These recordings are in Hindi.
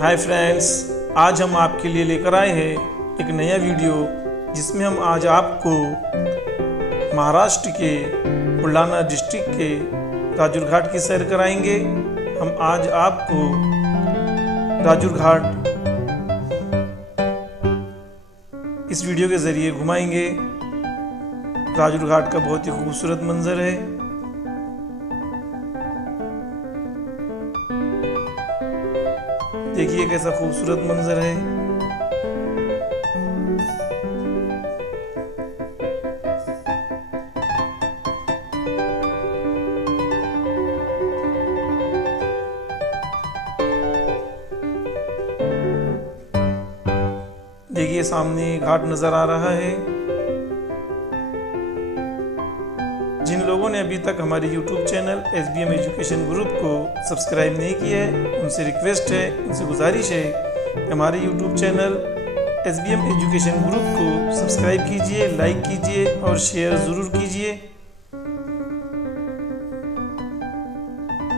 हाय फ्रेंड्स, आज हम आपके लिए लेकर आए हैं एक नया वीडियो जिसमें हम आज आपको महाराष्ट्र के बुलढाना डिस्ट्रिक्ट के राजूर घाट की सैर कराएंगे। हम आज आपको राजूर घाट इस वीडियो के ज़रिए घुमाएंगे। राजूर घाट का बहुत ही खूबसूरत मंजर है। देखिए कैसा खूबसूरत मंजर है। देखिए सामने घाट नजर आ रहा है। जिन लोगों ने अभी तक हमारे YouTube channel SBM education group को सब्सक्राइब नहीं किया है, उनसे रिक्वेस्ट है, उनसे गुजारिश है कि हमारे YouTube channel SBM education group को सब्सक्राइब कीजिए, लाइक कीजिए और शेयर ज़रूर कीजिए।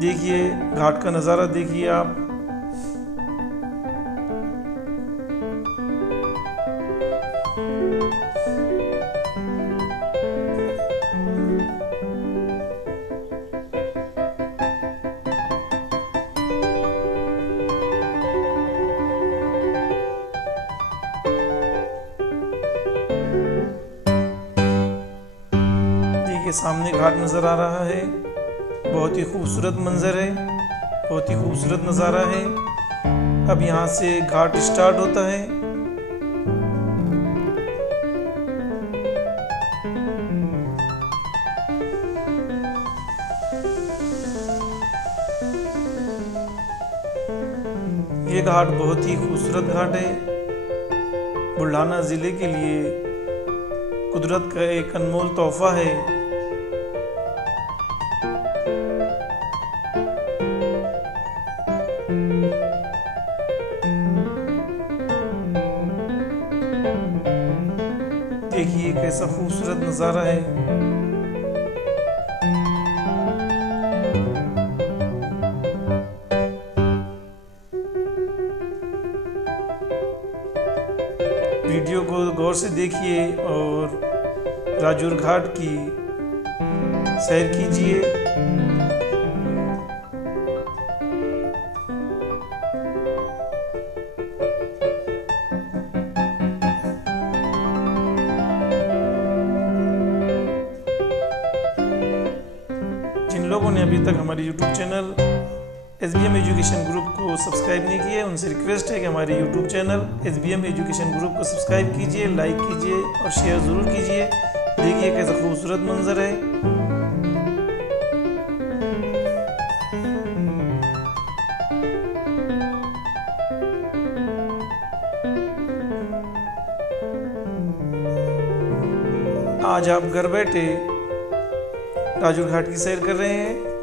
देखिए घाट का नज़ारा देखिए आप। के सामने घाट नज़र आ रहा है। बहुत ही खूबसूरत मंजर है, बहुत ही खूबसूरत नज़ारा है। अब यहाँ से घाट स्टार्ट होता है। ये घाट बहुत ही खूबसूरत घाट है। बुलढाना ज़िले के लिए कुदरत का एक अनमोल तोहफा है। देखिए कैसा खूबसूरत नज़ारा है। वीडियो को गौर से देखिए और राजूर घाट की सैर कीजिए। जिन लोगों ने अभी तक हमारे YouTube channel SBM education group को सब्सक्राइब नहीं किया है, उनसे रिक्वेस्ट है कि हमारे YouTube channel SBM education group को सब्सक्राइब कीजिए, लाइक कीजिए और शेयर ज़रूर कीजिए। देखिए कैसा खूबसूरत मंजर है। आज आप घर बैठे राजूर घाट की सैर कर रहे हैं।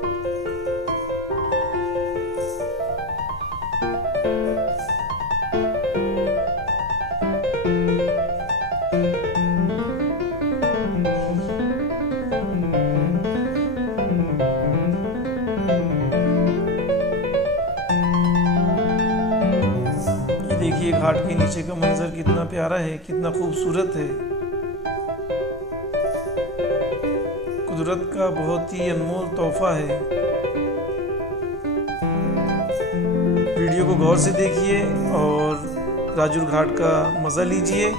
देखिए घाट के नीचे का मंजर कितना प्यारा है, कितना खूबसूरत है। कुदरत का बहुत ही अनमोल तोहफा है। वीडियो को गौर से देखिए और राजूर घाट का मज़ा लीजिए।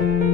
है।